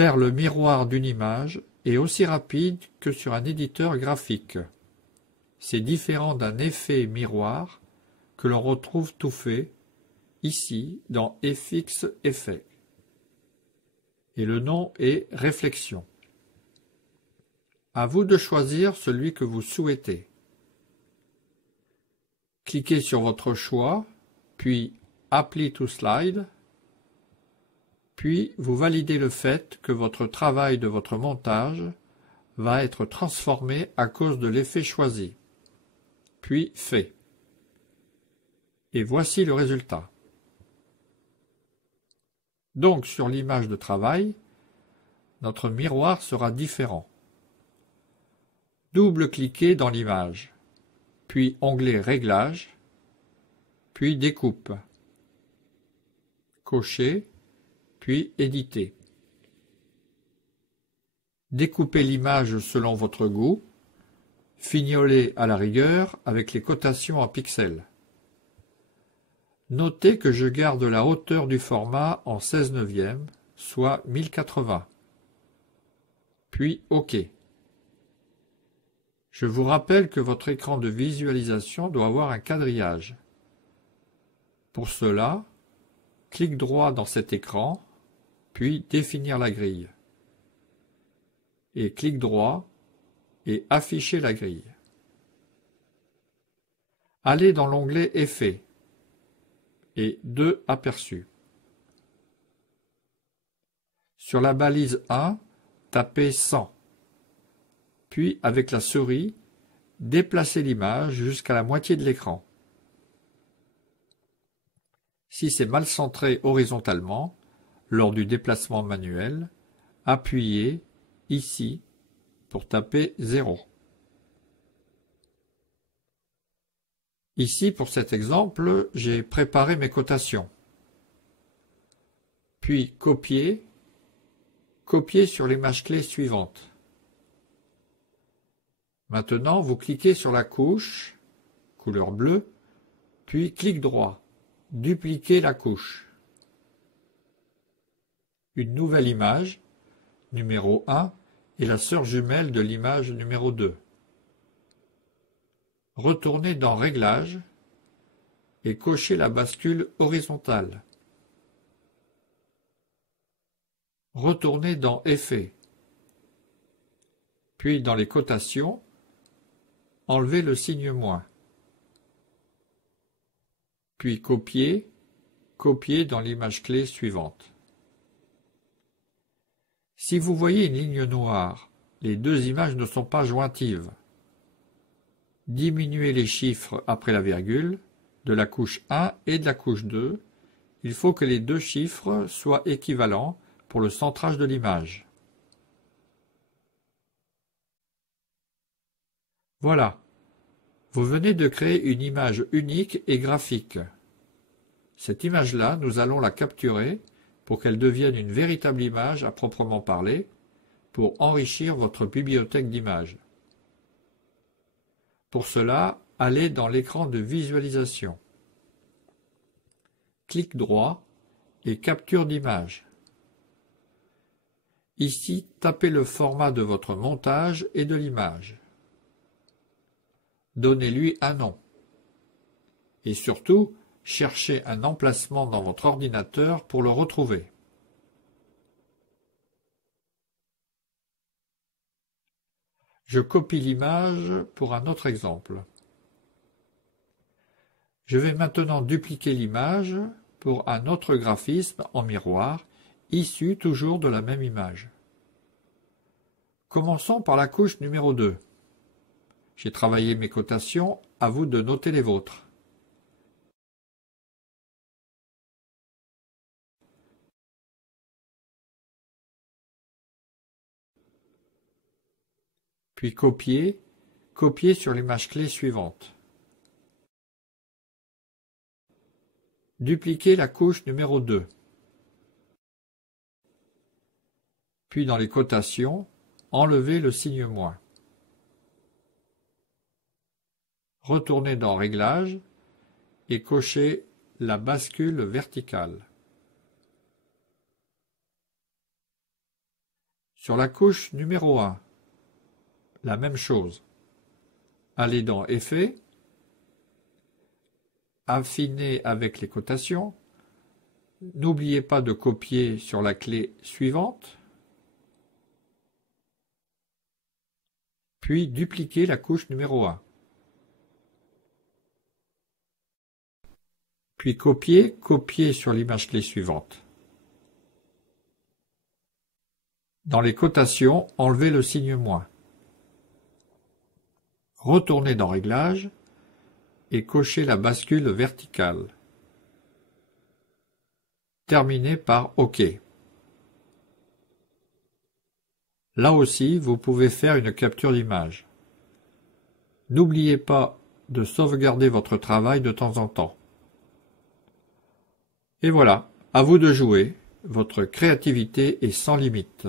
Faire le miroir d'une image est aussi rapide que sur un éditeur graphique. C'est différent d'un effet miroir que l'on retrouve tout fait ici dans FX Effect. Et le nom est Réflexion. À vous de choisir celui que vous souhaitez. Cliquez sur votre choix, puis Apply to Slide, puis vous validez le fait que votre travail de votre montage va être transformé à cause de l'effet choisi, puis fait. Et voici le résultat. Donc sur l'image de travail, notre miroir sera différent. Double-cliquez dans l'image, puis onglet Réglages, puis Découpe. Cochez, puis Éditer. Découpez l'image selon votre goût, fignolez à la rigueur avec les cotations en pixels. Notez que je garde la hauteur du format en 16/9, soit 1080. Puis OK. Je vous rappelle que votre écran de visualisation doit avoir un quadrillage. Pour cela, clic droit dans cet écran, puis Définir la grille. Et clic droit et Afficher la grille. Allez dans l'onglet Effets et 2 aperçus. Sur la balise 1, tapez 100. Puis, avec la souris, déplacez l'image jusqu'à la moitié de l'écran. Si c'est mal centré horizontalement, lors du déplacement manuel, appuyez ici pour taper 0. Ici, pour cet exemple, j'ai préparé mes cotations. Puis copier sur l'image clé suivante. Maintenant, vous cliquez sur la couche, couleur bleue, puis clic droit, dupliquer la couche. Une nouvelle image, numéro 1, est la sœur jumelle de l'image numéro 2. Retournez dans Réglages et cochez la bascule horizontale. Retournez dans Effets. Puis dans les cotations, enlevez le signe moins. Puis copier dans l'image clé suivante. Si vous voyez une ligne noire, les deux images ne sont pas jointives. Diminuez les chiffres après la virgule, de la couche 1 et de la couche 2. Il faut que les deux chiffres soient équivalents pour le centrage de l'image. Voilà. Vous venez de créer une image unique et graphique. Cette image-là, nous allons la capturer pour qu'elle devienne une véritable image à proprement parler, pour enrichir votre bibliothèque d'images. Pour cela, allez dans l'écran de visualisation. Clic droit et capture d'image. Ici, tapez le format de votre montage et de l'image. Donnez-lui un nom. Et surtout, cherchez un emplacement dans votre ordinateur pour le retrouver. Je copie l'image pour un autre exemple. Je vais maintenant dupliquer l'image pour un autre graphisme en miroir, issu toujours de la même image. Commençons par la couche numéro 2. J'ai travaillé mes cotations, à vous de noter les vôtres. Puis copier sur l'image clé suivante. Dupliquer la couche numéro 2. Puis dans les cotations, enlever le signe moins. Retournez dans Réglages et cochez la bascule verticale. Sur la couche numéro 1, la même chose. Allez dans Effets, Affiner avec les cotations. N'oubliez pas de copier sur la clé suivante, puis dupliquer la couche numéro 1. Puis copier sur l'image clé suivante. Dans les cotations, enlevez le signe moins. Retournez dans Réglages et cochez la bascule verticale. Terminez par OK. Là aussi, vous pouvez faire une capture d'image. N'oubliez pas de sauvegarder votre travail de temps en temps. Et voilà, à vous de jouer, votre créativité est sans limite.